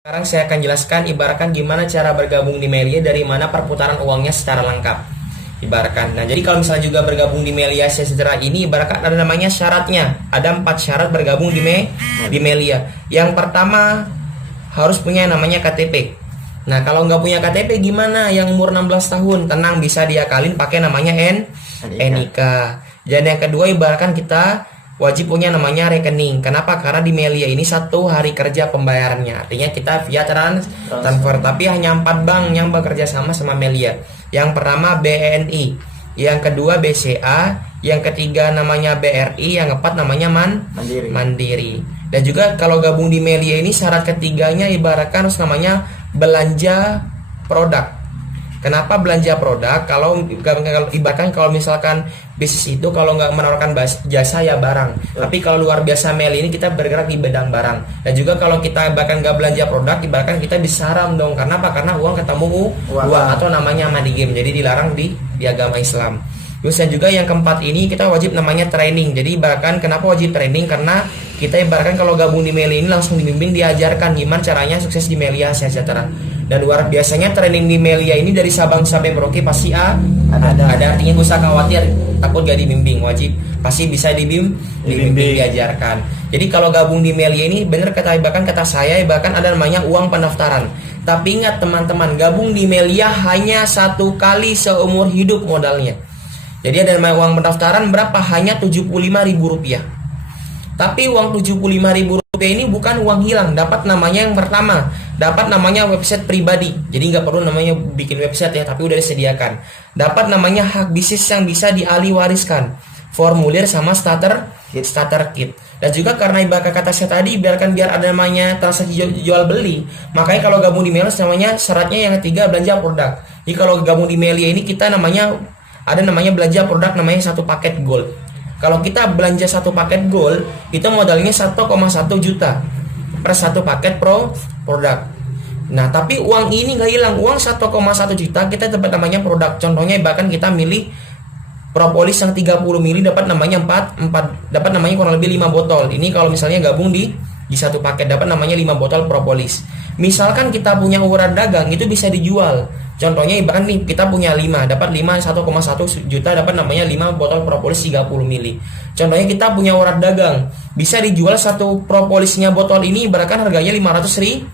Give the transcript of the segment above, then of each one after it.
Sekarang saya akan jelaskan ibaratkan gimana cara bergabung di Melia, dari mana perputaran uangnya secara lengkap. Ibaratkan. Nah, jadi kalau misalnya juga bergabung di Melia secara ini, ibaratkan ada namanya syaratnya. Ada 4 syarat bergabung di Melia. Yang pertama harus punya namanya KTP. Nah, kalau nggak punya KTP gimana? Yang umur 16 tahun, tenang, bisa diakalin pakai namanya NIK. Dan yang kedua ibaratkan kita wajib punya namanya rekening. Kenapa? Karena di Melia ini 1 hari kerja pembayarannya. Artinya kita via transfer. Tapi hanya 4 bank yang bekerja sama Melia. Yang pertama BNI, yang kedua BCA, yang ketiga namanya BRI, yang keempat namanya Mandiri. Dan juga kalau gabung di Melia ini syarat ketiganya ibaratkan harus namanya belanja produk. Kenapa belanja produk? Kalau ibaratkan kalau misalkan bisnis itu kalau nggak menawarkan jasa ya barang. Tapi kalau luar biasa Meli ini kita bergerak di bidang barang. Dan juga kalau kita bahkan nggak belanja produk, ibaratkan kita bisa haram dong. Karena apa? Karena uang ketemu uang atau namanya money game. Jadi dilarang di agama Islam. Terus dan juga yang keempat ini kita wajib namanya training. Jadi ibaratkan kenapa wajib training? Karena kita ibaratkan kalau gabung di Melia ini langsung dibimbing, diajarkan gimana caranya sukses di Melia sejahtera. Dan luar biasanya training di Melia ini dari Sabang sampai Merauke pasti ada. Artinya gak usah khawatir takut gak dibimbing, wajib pasti bisa dibimbing diajarkan. Jadi kalau gabung di Melia ini bener bahkan kata saya bahkan ada namanya uang pendaftaran. Tapi ingat teman-teman, gabung di Melia hanya 1 kali seumur hidup modalnya. Jadi ada namanya uang pendaftaran berapa? Hanya Rp75.000. Tapi uang Rp75.000 ini bukan uang hilang. Dapat namanya yang pertama, dapat namanya website pribadi. Jadi nggak perlu namanya bikin website ya, tapi udah disediakan. Dapat namanya hak bisnis yang bisa dialih wariskan, formulir sama starter kit. Dan juga karena ibarat kata saya tadi, biar ada namanya transaksi jual beli. Makanya kalau gabung di Melia namanya syaratnya yang ketiga belanja produk. Jadi kalau gabung di Melia ini kita ada namanya belanja produk namanya 1 paket gold. Kalau kita belanja 1 paket gold itu modalnya 1,1 juta per 1 paket produk. Nah tapi uang ini nggak hilang, uang 1,1 juta kita dapat namanya produk. Contohnya bahkan kita milih propolis yang 30 mili dapat namanya 4 dapat namanya kurang lebih 5 botol. Ini kalau misalnya gabung di 1 paket dapat namanya 5 botol propolis. Misalkan kita punya ukuran dagang itu bisa dijual. Contohnya ibarat nih kita punya 5 dapat 1,1 juta dapat namanya 5 botol propolis 30 mili. Contohnya kita punya urat dagang bisa dijual 1 propolisnya botol ini ibaratkan harganya Rp500.000.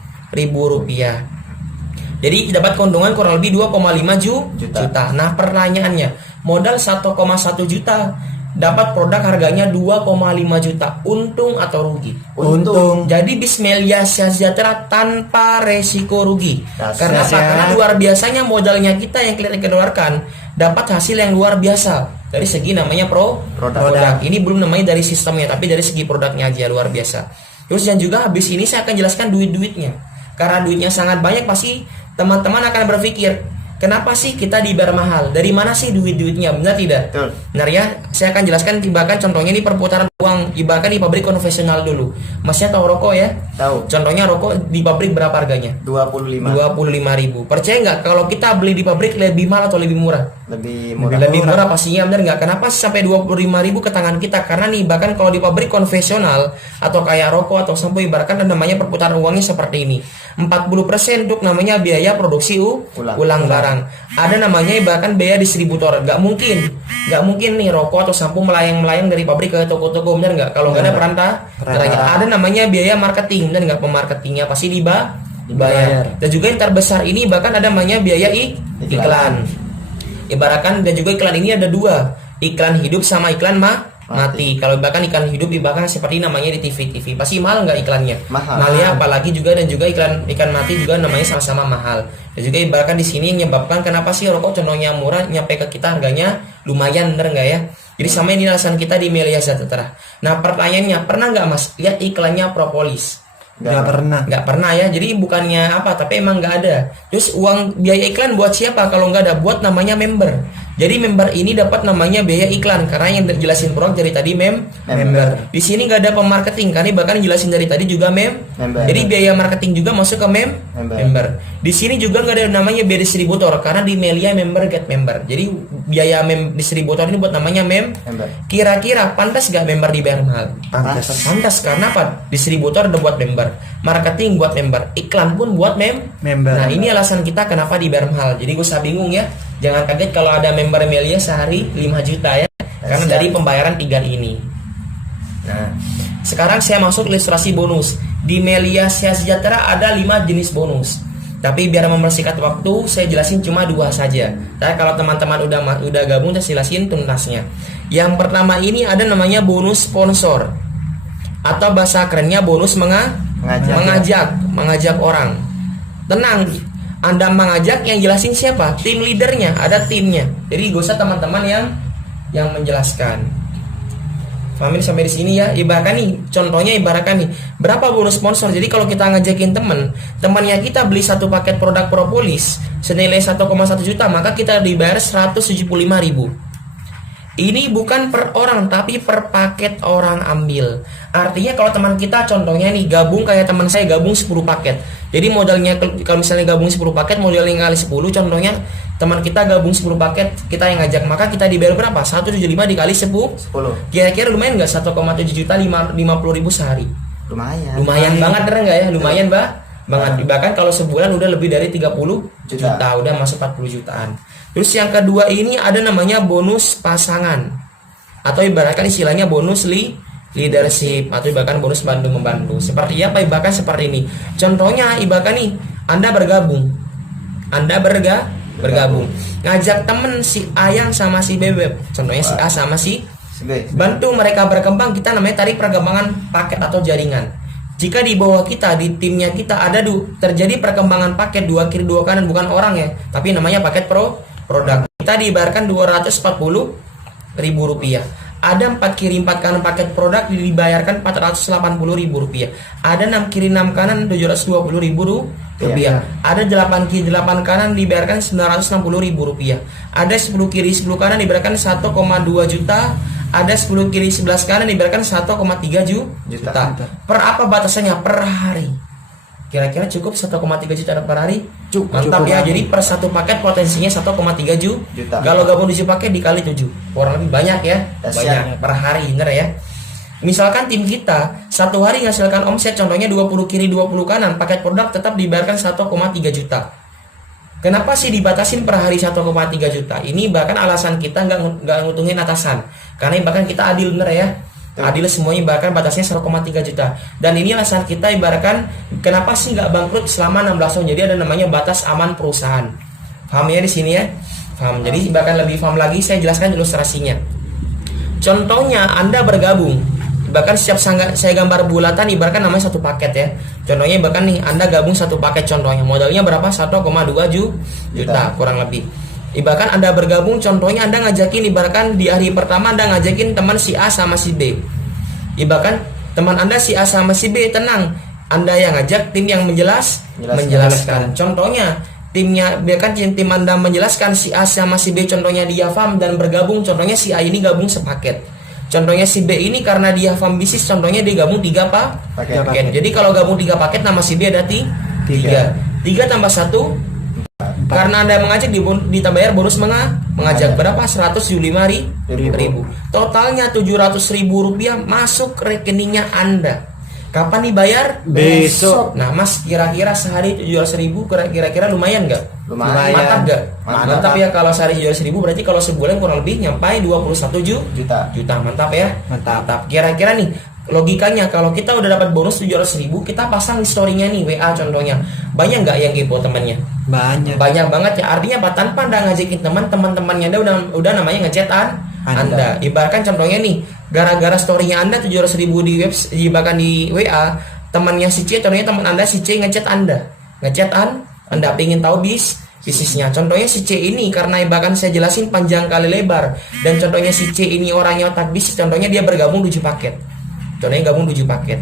Jadi dapat keuntungan kurang lebih 2,5 juta. Nah pertanyaannya, modal 1,1 juta dapat produk harganya 2,5 juta, untung atau rugi? Untung. Jadi Bismillah sejahtera tanpa resiko rugi. Karena apa? Karena luar biasanya modalnya kita yang kita keluarkan dapat hasil yang luar biasa dari segi namanya produk. Ini belum namanya dari sistemnya, tapi dari segi produknya aja luar biasa. Terus dan juga habis ini saya akan jelaskan duitnya. Karena duitnya sangat banyak, pasti teman-teman akan berpikir, kenapa sih kita dibayar mahal? Dari mana sih duitnya? Benar tidak? Betul. Benar ya. Saya akan jelaskan bahkan contohnya di perputaran uang ibaratkan di pabrik konvensional dulu. Masnya tahu rokok ya? Tahu. Contohnya rokok di pabrik berapa harganya? 25.000. Percaya nggak kalau kita beli di pabrik lebih mahal atau lebih murah? Lebih murah pastinya, benar nggak? Kenapa sampai 25.000 ke tangan kita? Karena nih bahkan kalau di pabrik konvensional atau kayak rokok atau sampo ibaratkan namanya perputaran uangnya seperti ini. 40% untuk namanya biaya produksi ulang barang. Ada namanya bahkan biaya distributor. Nggak mungkin nih rokok atau sampo melayang dari pabrik ke toko-toko, benar nggak? Kalau nggak ada perantaranya. Ada namanya biaya marketing, dan nggak, pemarketingnya pasti dibayar. Dan juga yang terbesar ini bahkan ada namanya biaya iklan. Ibaratkan dan juga iklan ini ada 2, iklan hidup sama iklan mati. Kalau bahkan iklan hidup bahkan seperti namanya di TV pasti mahal nggak iklannya? Mahal ya, apalagi juga dan juga iklan mati juga namanya sama-sama mahal. Dan juga ibaratkan di sini yang menyebabkan kenapa sih rokok contohnya murah nyampe ke kita harganya lumayan, bener nggak ya? Jadi sama ini alasan kita di Melia Sejahtera. Nah pertanyaannya, pernah nggak mas lihat iklannya propolis? Nggak pernah ya. Jadi bukannya apa, tapi emang nggak ada. Terus uang biaya iklan buat siapa kalau nggak ada? Buat namanya member. Jadi member ini dapat namanya biaya iklan karena yang jelasin produk dari tadi member. Di sini nggak ada pemarketing karena bahkan jelasin dari tadi juga member. Jadi biaya marketing juga masuk ke member. Di sini juga nggak ada namanya biaya distributor karena di Melia member get member. Jadi biaya distributor ini buat namanya member. Kira-kira pantas nggak member dibayar mahal? Pantas karena apa? Distributor udah buat member, marketing buat member, iklan pun buat member. Nah ini alasan kita kenapa dibayar mahal. Jadi gue usah bingung ya. Jangan kaget kalau ada member Melia sehari 5 juta ya. Karena dari pembayaran 3 ini. Nah, sekarang saya masuk ilustrasi bonus. Di Melia Sejahtera ada 5 jenis bonus. Tapi biar mempersingkat waktu, saya jelasin cuma 2 saja. Tapi kalau teman-teman udah gabung, saya jelasin tuntasnya. Yang pertama ini ada namanya bonus sponsor. Atau bahasa kerennya bonus mengajak orang. Tenang, Anda mengajak yang jelasin siapa? Tim leadernya, ada timnya. Jadi gak usah teman-teman yang menjelaskan. Pahamin sampai di sini ya. Ibaratkan nih, contohnya ibaratkan nih, berapa bonus sponsor? Jadi kalau kita ngajakin temannya kita beli satu paket produk propolis senilai 1,1 juta, maka kita dibayar 175.000. Ini bukan per orang tapi per paket orang ambil. Artinya kalau teman kita contohnya nih gabung kayak teman saya gabung 10 paket. Jadi modalnya kalau misalnya gabung 10 paket modalnya kali 10, contohnya teman kita gabung 10 paket, kita yang ngajak, maka kita dibayar berapa? 175 dikali 10. Kira-kira lumayan enggak 1,7 juta 50.000 sehari? Lumayan banget enggak ya? Lumayan banget. Bahkan kalau sebulan udah lebih dari 30 juta, udah masuk 40 jutaan. Terus yang kedua ini ada namanya bonus pasangan. Atau ibaratkan istilahnya bonus leadership atau bahkan bonus bantu-membantu. Seperti apa? Bahkan seperti ini. Contohnya ibaratkan nih, Anda bergabung. Ngajak temen si Ayang sama si Bebek. Contohnya si A sama si B. Bantu mereka berkembang, kita namanya tarik perkembangan paket atau jaringan. Jika di bawah kita, di timnya kita ada terjadi perkembangan paket 2 kiri 2 kanan, bukan orang ya, tapi namanya paket produk. Kita dibayarkan 240.000 rupiah. Ada 4 kiri 4 kanan paket produk dibayarkan 480.000 rupiah. Ada 6 kiri 6 kanan 720.000 rupiah. Ada 8 kiri 8 kanan dibayarkan 960.000 rupiah. Ada 10 kiri 10 kanan dibayarkan 1,2 juta. Ada 10 kiri 11 kanan dibayarkan 1,3 juta. Per apa batasannya? Per hari. Kira-kira cukup 1,3 juta per hari? Mantap ya. Jadi per satu paket potensinya 1,3 juta. Kalau gabung 7 paket dikali 7, kurang lebih banyak ya. Banyak per hari, bener ya. Misalkan tim kita satu hari menghasilkan omset contohnya 20 kiri 20 kanan, paket produk tetap dibayarkan 1,3 juta. Kenapa sih dibatasin per hari 1,3 juta? Ini bahkan alasan kita nggak ngutungin atasan. Karena bahkan kita adil, bener ya. Adil semuanya, bahkan batasnya 1,3 juta. Dan ini alasan kita ibaratkan kenapa sih nggak bangkrut selama 16 tahun. Jadi ada namanya batas aman perusahaan. Paham ya di sini ya? Paham. Jadi bahkan lebih paham lagi saya jelaskan ilustrasinya. Contohnya Anda bergabung. Bahkan setiap saya gambar bulatan ibaratkan namanya satu paket ya. Contohnya bahkan nih Anda gabung satu paket, contohnya modalnya berapa? 1,2 juta kurang lebih. Ibaratkan Anda bergabung, contohnya Anda ngajakin, ibaratkan di hari pertama Anda ngajakin teman si A sama si B. Ibaratkan teman Anda si A sama si B, tenang, Anda yang ngajak, tim yang menjelaskan. Contohnya timnya, biarkan tim Anda menjelaskan si A sama si B, contohnya dia paham dan bergabung, contohnya si A ini gabung sepaket. Contohnya si B ini karena dia paham bisnis, contohnya dia gabung 3 paket. Jadi kalau gabung 3 paket nama si B ada 3. 3 tambah 1. Karena Anda mengajak ditambayar bonus mengajak berapa? 175.000. Totalnya 700.000 rupiah masuk rekeningnya Anda. Kapan dibayar? Besok. Nah Mas, kira-kira sehari 700.000 kira-kira lumayan nggak? Lumayan. Mantap nggak? Mantap ya. Kalau sehari 700.000 berarti kalau sebulan kurang lebih nyampai 21 juta. Mantap ya? Mantap. Kira-kira nih logikanya kalau kita udah dapat bonus 700.000, kita pasang di story-nya nih, WA contohnya. Banyak nggak yang kepo temannya? Banyak banget ya. Artinya apa? Tanpa Anda ngajakin teman-temannya Anda udah namanya ngechat Anda. Ibaratkan contohnya nih, gara-gara story-nya Anda 700.000 di web, bahkan di WA, temannya si C, contohnya teman Anda si C ngechat Anda. Anda pengen tahu bisnisnya. Contohnya si C ini karena bahkan saya jelasin panjang kali lebar, dan contohnya si C ini orangnya otak bisnis, contohnya dia bergabung 7 paket. Contohnya gabung 7 paket.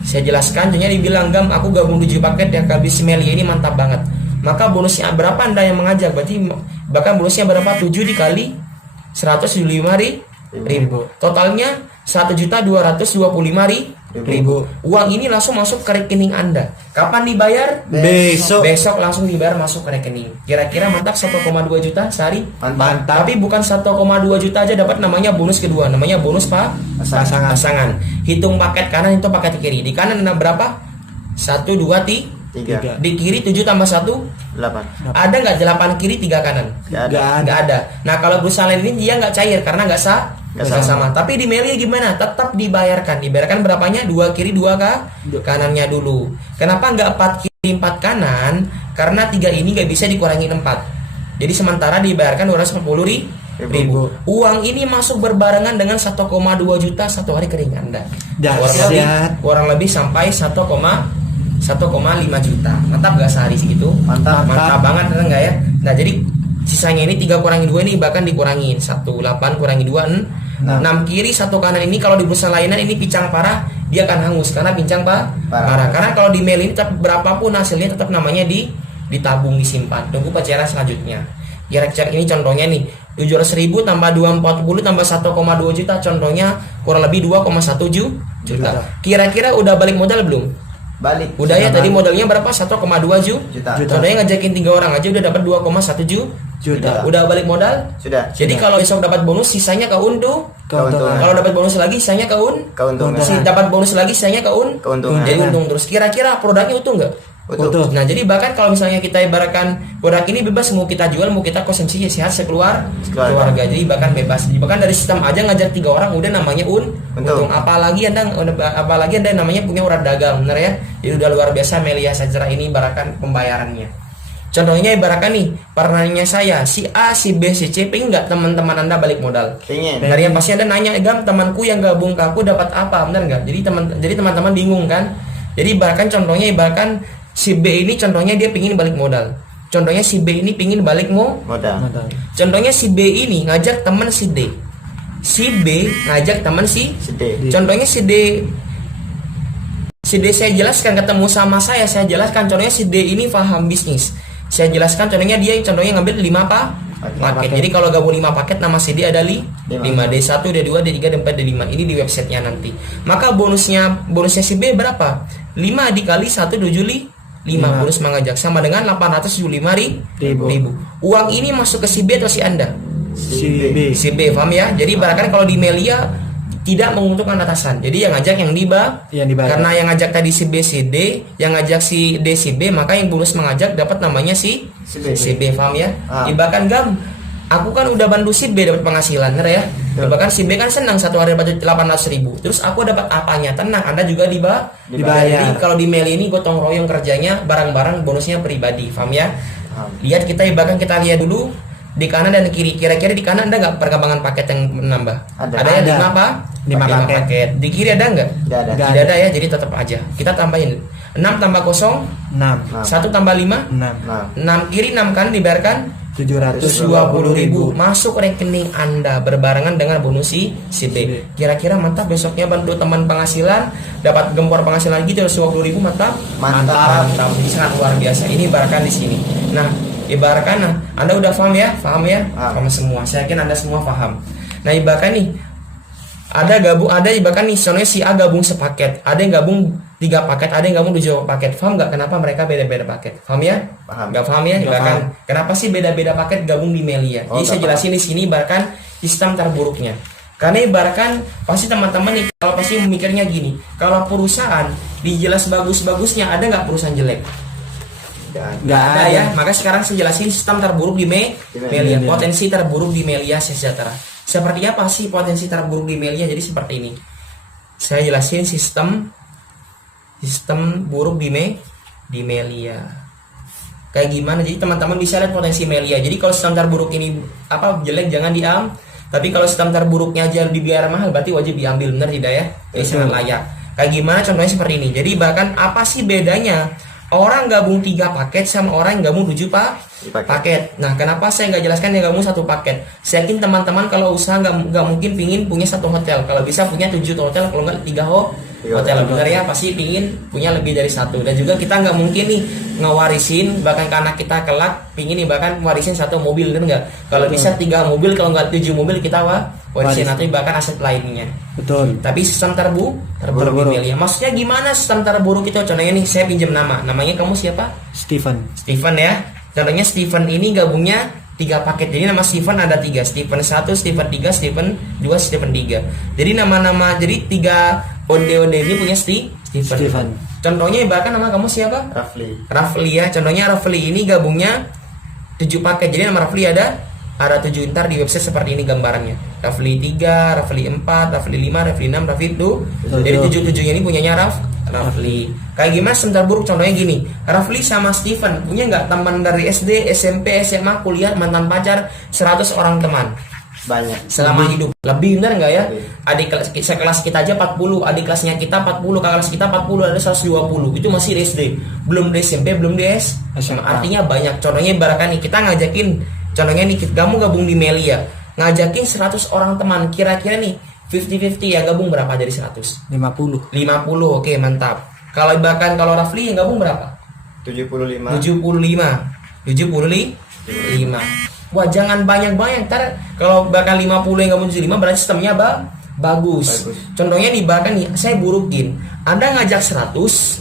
Saya jelaskan, contohnya dibilang, "Gam, aku gabung 7 paket ya, habis Melia ini mantap banget." maka bonusnya berapa Anda yang mengajak? Berarti bahkan bonusnya berapa? 7 dikali 175.000. Totalnya 1.225.000. Uang ini langsung masuk ke rekening Anda. Kapan dibayar? Besok langsung dibayar, masuk ke rekening. Kira-kira mantap 1,2 juta sehari? Mantap. Tapi bukan 1,2 juta aja dapat, namanya bonus kedua, namanya bonus pasangan. Hitung paket kanan, itu paket kiri. Di kanan ada berapa? 1, 2, 3. Di kiri 7 tambah 1 8. Ada nggak 8 kiri 3 kanan? Nggak Nggak ada. Nah kalau perusahaan lain ini dia nggak cair karena nggak sama. Tapi di Melia gimana? Tetap dibayarkan. Dibayarkan berapanya? 2 kiri 2 kanannya dulu. Kenapa nggak 4 kiri 4 kanan? Karena 3 ini nggak bisa dikurangi 4. Jadi sementara dibayarkan 210.000. Uang ini masuk berbarengan dengan 1,2 juta satu hari kering Anda. Kurang lebih sampai 1,5 juta. Mantap gak sehari segitu? Mantap banget, enggak ya? Nah jadi sisanya ini 3 kurangi 2 ini bahkan dikurangin 1, 8 kurangi 2 6 kiri 1 kanan ini kalau di perusahaan layanan ini pincang parah, dia akan hangus karena pincang parah. Karena kalau di mail ini tetap berapapun hasilnya tetap namanya ditabung, disimpan, tunggu pencairan selanjutnya. Kira-kira ini contohnya nih 700.000 tambah 240 tambah 1,2 juta, contohnya kurang lebih 2,1 juta. Kira-kira udah balik modal belum? Balik. Udah ya, tadi modalnya berapa? 1,2 juta. Contohnya ngajakin 3 orang aja udah dapat 2,1 juta. Udah balik modal? Sudah. Jadi kalau besok dapat bonus sisanya keuntungan. Kalau dapat bonus lagi sisanya keuntungan. Dapat bonus lagi sisanya keuntungan. Jadi untung terus. Kira-kira produknya utuh nggak? Utuh. Nah jadi bahkan kalau misalnya kita ibaratkan produk ini bebas, mau kita jual mau kita konsumsi sehat sekeluarga, jadi bahkan bebas. Bahkan dari sistem aja ngajak 3 orang udah namanya untung. Apalagi anda namanya punya urat dagang, bener ya? Jadi udah luar biasa Melia Sajarah ini ibaratkan pembayarannya. Contohnya ibaratkan nih, partnernya saya si A, si B, si C, pengen nggak teman-teman anda balik modal? Pengen. Dari yang pasti anda nanya, Gam, temanku yang gabung ke aku dapat apa, bener nggak? Jadi teman-teman bingung kan? Jadi ibaratkan contohnya ibaratkan si B ini contohnya dia pingin balik modal. Contohnya si B ini pingin balik modal. Contohnya si B ini ngajak teman si D. Si B ngajak teman si D. Contohnya si D saya jelaskan ketemu sama saya jelaskan contohnya si D ini paham bisnis. Saya jelaskan contohnya dia ngambil 5 paket. Jadi kalau gabung 5 paket nama si D ada 5. D1, D2, D3, D4, D5. Ini di websitenya nanti. Maka bonusnya si B berapa? 5 dikali 175. Bonus mengajak sama dengan 875.000. Uang ini masuk ke si B atau si Anda? Si B, paham ya? Jadi ibaratkan kalau di Melia tidak menguntungkan atasan. Jadi yang ngajak yang dibayar. Karena yang ngajak tadi si B, si D, yang ngajak si D, si B, maka yang bonus mengajak dapat namanya si B, paham ya? Ibaratkan Gam, aku kan udah bantu si B dapat penghasilan, ya? Bahkan si B kan senang satu hari dapat 800.000. Terus aku dapat apanya? Tenang, Anda juga dibayar. Jadi kalau di Meli ini gotong royong kerjanya, barang-barang bonusnya pribadi, paham ya? Lihat kita lihat dulu di kanan dan kiri. Kira-kira di kanan ada nggak perkembangan paket yang menambah? Ada ya 5 paket. Di kiri ada nggak? Tidak ada ya. Jadi tetap aja. Kita tambahin 6 tambah 0 6. 1 tambah 5 6 kiri 6 kanan dibayarkan 720.000 masuk rekening Anda berbarengan dengan bonus si B. Kira-kira mantap, besoknya bantu teman penghasilan dapat gempor penghasilan lagi 720.000. Mantap. Ini sangat luar biasa. Ini ibaratkan di sini. Nah, ibaratkan Anda udah paham ya? Paham semua. Saya yakin Anda semua paham. Nah, ibaratkan nih ada ibaratkan nih contohnya si A gabung sepaket, ada yang gabung 3 paket, ada yang gabung 7 paket. Paham nggak kenapa mereka beda-beda paket? Paham ya? Nggak paham ya? Ibaratkan kenapa sih beda-beda paket gabung di Melia? Jadi saya jelasin di sini ibaratkan sistem terburuknya. Karena ibaratkan pasti teman-teman nih kalau pasti mikirnya gini, kalau perusahaan dijelas bagus-bagusnya, ada nggak perusahaan jelek? Nggak ada ya. Maka sekarang saya jelasin sistem terburuk di Melia. Potensi terburuk di Melia Sejahtera. Seperti apa sih potensi terburuk di Melia? Jadi seperti ini. Saya jelasin sistem buruk di Melia. Kayak gimana? Jadi teman-teman bisa lihat potensi Melia. Jadi kalau sistem terburuk ini jelek jangan diam. Tapi kalau sistem terburuknya aja dibiayar mahal berarti wajib diambil, benar tidak ya? Jadi sangat layak. Kayak gimana? Contohnya seperti ini. Jadi bahkan apa sih bedanya orang gabung 3 paket sama orang yang gabung 7 paket. Nah, kenapa saya nggak jelaskan yang gabung 1 paket? Saya yakin teman-teman kalau usaha nggak mungkin pingin punya 1 hotel. Kalau bisa punya 7 hotel, kalau nggak 3 Hotel bener ya, pasti pingin punya lebih dari satu. Dan juga kita nggak mungkin nih ngewarisin, bahkan karena kita kelak pingin nih bahkan warisin satu mobil, kan nggak? Kalau bisa 3 mobil, kalau nggak 7 mobil kita warisin atau bahkan aset lainnya. Betul. Tapi sistem terburuk email ya. Maksudnya gimana sistem terburuk itu? Contohnya nih, saya pinjam namanya kamu siapa? Steven ya. Contohnya Steven ini gabungnya 3 paket. Jadi nama Steven ada 3, Steven 1, Steven 3, Steven 2, Steven 3. Jadi nama-nama, jadi 3 OD ini punya Steven. Contohnya bahkan nama kamu siapa? Rafli ya. Contohnya Rafli ini gabungnya 7 paket. Jadi nama Rafli ada 7. Ntar di website seperti ini gambarannya. Rafli 3, Rafli 4, Rafli 5, Rafli 6, Rafli 2. Jadi 7-7 ini punyanya Rafli. Kayak gimana sistem buruk? Contohnya gini, Rafli sama Steven punya nggak teman dari SD, SMP, SMA, kuliah, mantan pacar 100 orang teman? Banyak. Selama hidup. Lebih, benar nggak ya? Adik sekelas kita aja 40, adik kelasnya kita 40, kakak kelas kita 40, ada 120. Itu masih di SD. Belum di SMP, belum di SMA. Artinya banyak. Contohnya ibaratkan nih, kita ngajakin, contohnya nih, kamu gabung di Melia, ngajakin 100 orang teman, kira-kira nih 50-50 yang gabung berapa dari 100? 50. Oke, mantap. Kalau bahkan kalau Rafli yang gabung berapa? 75. Wah, jangan banyak-banyak. Ntar kalau bahkan 50 yang gabung 75 berarti sistemnya bagus. Contohnya nih, bahkan nih saya burukin. Anda ngajak 100,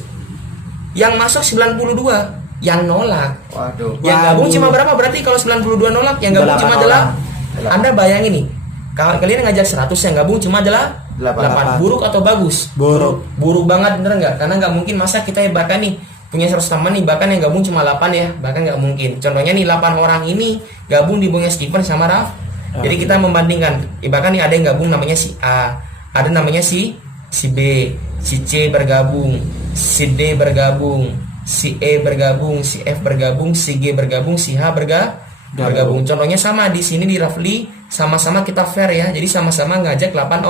yang masuk 92, yang nolak. Waduh. Yang gabung cuma berapa? Berarti kalau 92 nolak, yang gabung cuma adalah 8. Anda bayangin nih, kalau kalian ngajak 100, yang gabung cuma adalah 8. Buruk atau bagus? Buruk banget, bener nggak? Karena nggak mungkin masa kita bahkan nih punya 100 teman nih, bahkan yang gabung cuma 8 ya, bahkan nggak mungkin. Contohnya nih 8 orang ini gabung di bunganya Steven sama Raf. Jadi kita membandingkan, bahkan nih ada yang gabung namanya si A, ada namanya si B, si C bergabung, si D bergabung, si E bergabung, si F bergabung, si G bergabung, si H bergabung. Contohnya sama di sini di Rafli, sama-sama kita fair ya. Jadi sama-sama ngajak 8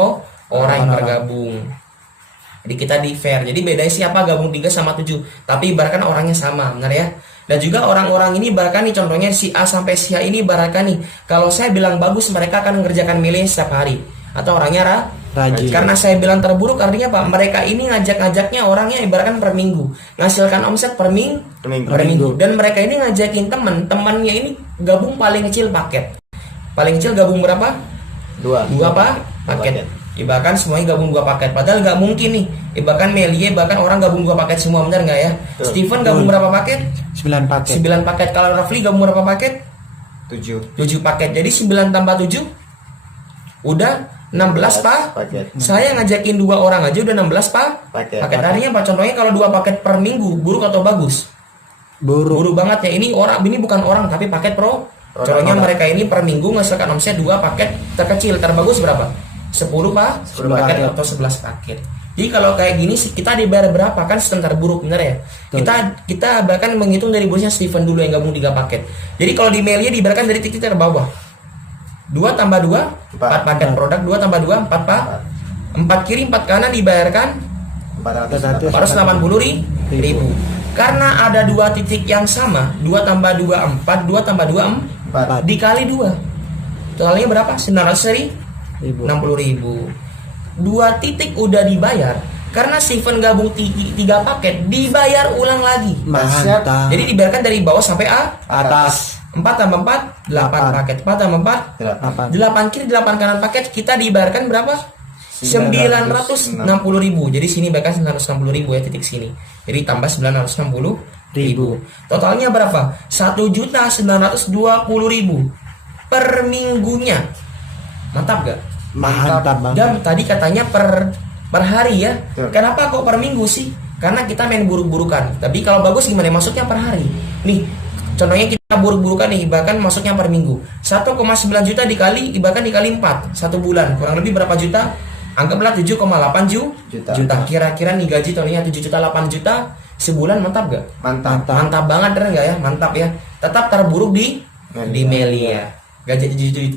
orang yang bergabung. Jadi kita di fair. Jadi bedanya siapa gabung 3 sama 7. Tapi ibaratkan orangnya sama, benar ya. Dan juga orang-orang ini ibaratkan nih, contohnya si A sampai si A ini ibaratkan nih, kalau saya bilang bagus, mereka akan mengerjakan milih setiap hari. Atau orangnya rajin. Karena saya bilang terburuk artinya apa? Mereka ini ngajak-ngajaknya orangnya ibaratkan per minggu, ngasilkan omset per minggu. Dan mereka ini ngajakin temannya ini gabung paling kecil paket. Paling kecil gabung berapa? 2 paket. Ibaratkan semuanya gabung 2 paket. Padahal nggak mungkin nih. Ibaratkan Melia, bahkan orang gabung 2 paket semua, benar nggak ya? Steven gabung berapa paket? 9 paket. 9 paket. Kalau Rafli gabung berapa paket? 7 paket. Jadi 9 tambah 7 udah 16 paket. Saya ngajakin 2 orang aja udah 16 paket. Artinya apa? Contohnya kalau 2 paket per minggu, buruk atau bagus? Buruk banget ya. Ini bukan orang tapi paket pro. Contohnya mereka ini per minggu menghasilkan omset 2 paket terkecil, terbagus berapa? 10 paket atau 11 paket. Jadi kalau kayak gini sih kita dibayar berapa, kan sistem terburuk, bener ya? Kita bahkan menghitung dari bosnya Steven dulu yang gabung 3 paket. Jadi kalau di Melia dibayarkan dari titik terbawah. 2 tambah 2 4 paket produk, 2 tambah 2 4 4 kiri 4 kanan dibayarkan 480.000. Karena ada 2 titik yang sama, 2 tambah 2 4, 2 tambah 2 4 dikali 2. Totalnya berapa? 960.000. 2 titik udah dibayar. Karena Steven gabung 3 paket, dibayar ulang lagi. Mantap. Jadi dibayarkan dari bawah sampai atas. 4 tambah 4 8 paket. 4 tambah 4 8 kiri 8 kanan paket, kita dibayarkan berapa? 960.000. Jadi sini bahkan 960.000 ya, titik sini. Jadi tambah 960.000. Totalnya berapa? 1.920.000 per minggunya. Mantap gak? Mantap banget. Dan tadi katanya per hari ya. Kenapa kok per minggu sih? Karena kita main buruk-burukan. Tapi kalau bagus gimana? Masuknya per hari. Nih, contohnya kita buruk-burukan nih, bahkan masuknya per minggu. 1,9 juta dikali 4 1 bulan. Kurang lebih berapa juta? Anggaplah 7,8 juta. Kira-kira nih gaji tahunnya 7 juta 8 juta sebulan, mantap gak? Mantap banget, bener gak ya? Mantap ya. Tetap terburuk di Melia. Gaji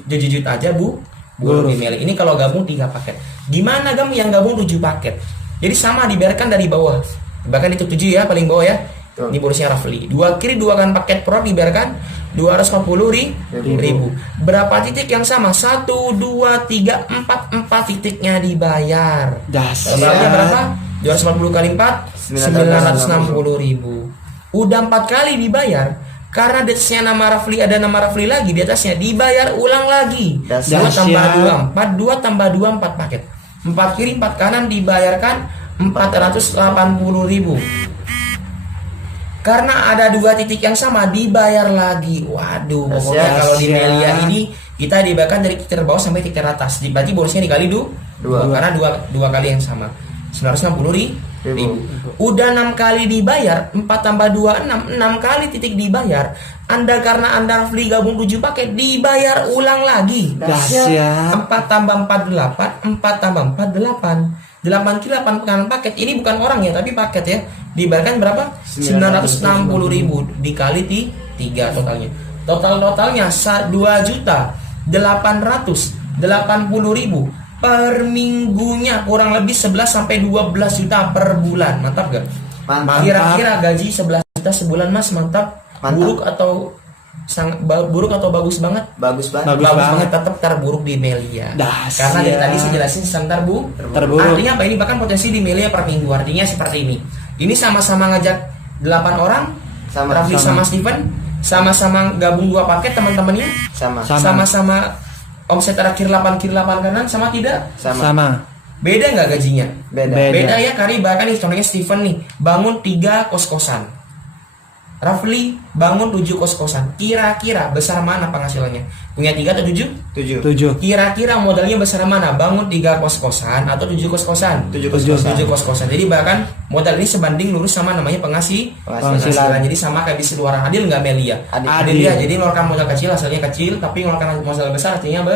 7 juta aja buruk di Melia. Ini kalau gabung 3 paket. Gimana yang gabung 7 paket? Jadi sama dibiarkan dari bawah. Bahkan itu 7 ya, paling bawah ya. Ini bonusnya Rafli. 2 kiri 2 kan paket pro dibiarkan 240.000. Berapa titik yang sama? 1, 2, 3, 4 titiknya dibayar. Totalnya berapa? 240 kali 4 960.000. Udah 4 kali dibayar. Karena di atasnya nama Rafli, ada nama Rafli lagi di atasnya, dibayar ulang lagi. 2 tambah 2 4, 2 tambah 2 4 paket. 4 kiri 4 kanan dibayarkan 480.000. Karena ada 2 titik yang sama dibayar lagi. Waduh, pokoknya kalau di Melia ini kita dibayarkan dari titik terbawah sampai titik teratas. Berarti bonusnya dikali 2 karena 2 kali yang sama. 960.000. Udah 6 kali dibayar, 4 tambah 2 6 kali titik dibayar. Karena Anda Rafli gabung 7 paket dibayar ulang lagi. 4 tambah 4 8, 4 tambah 4 8. 8 kali 8 kanan paket. Ini bukan orang ya, tapi paket ya. Dibayarkan berapa? 960.000 dikali 3 totalnya. Totalnya 2.880.000 per minggunya, kurang lebih 11 sampai 12 juta per bulan. Mantap gak? Mantap. Kira-kira gaji 11 juta sebulan Mas, mantap. Buruk atau bagus banget? Bagus banget. Bagus banget, tetap terburuk di Melia. Karena dari tadi saya jelasin tentang terburuk. Artinya apa? Ini bahkan potensi di Melia per minggu. Artinya seperti ini. Ini sama-sama ngajak 8 orang, Rafli sama Steven, sama-sama gabung 2 paket teman-temannya, sama-sama omset terakhir 8 kiri 8 kanan, sama tidak? Sama. Beda nggak gajinya? Beda ya, Kari bahkan nih contohnya Steven nih bangun 3 kos-kosan, Rafli bangun 7 kos-kosan. Kira-kira besar mana penghasilannya? Punya 3 atau 7? 7. Kira-kira modalnya besar mana? Bangun 3 kos-kosan atau 7 kos-kosan? 7 kos-kosan. Jadi bahkan modal ini sebanding lurus sama namanya penghasilan. Jadi sama kayak di luar. Adil nggak Melia? Adil ya. Jadi ngeluarkan modal kecil hasilnya kecil, tapi ngeluarkan modal besar artinya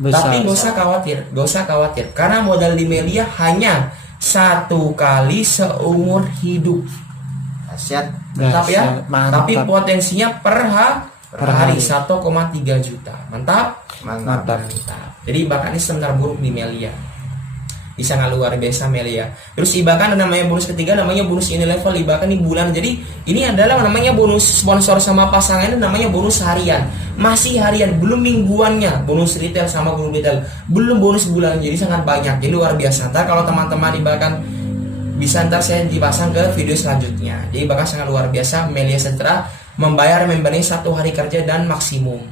besar. Tapi gak usah khawatir. Karena modal di Melia hanya 1 kali seumur hidup. Mantap ya. Tapi potensinya per hari 1,3 juta. Mantap. Jadi bahkan ini sebentar buruk di Melia. Bisa nggak luar biasa Melia. Terus bahkan ada namanya bonus ketiga, namanya bonus ini level. Bahkan ini bulan. Jadi ini adalah namanya bonus sponsor sama pasangan, ini namanya bonus harian. Masih harian, belum mingguannya. Bonus retail sama bonus retail, belum bonus bulan. Jadi sangat banyak. Jadi luar biasa. Ntar kalau teman-teman bahkan bisa ntar saya dipasang ke video selanjutnya. Jadi bakal sangat luar biasa. Melia Sejahtera membayar membernya 1 hari kerja dan maksimum.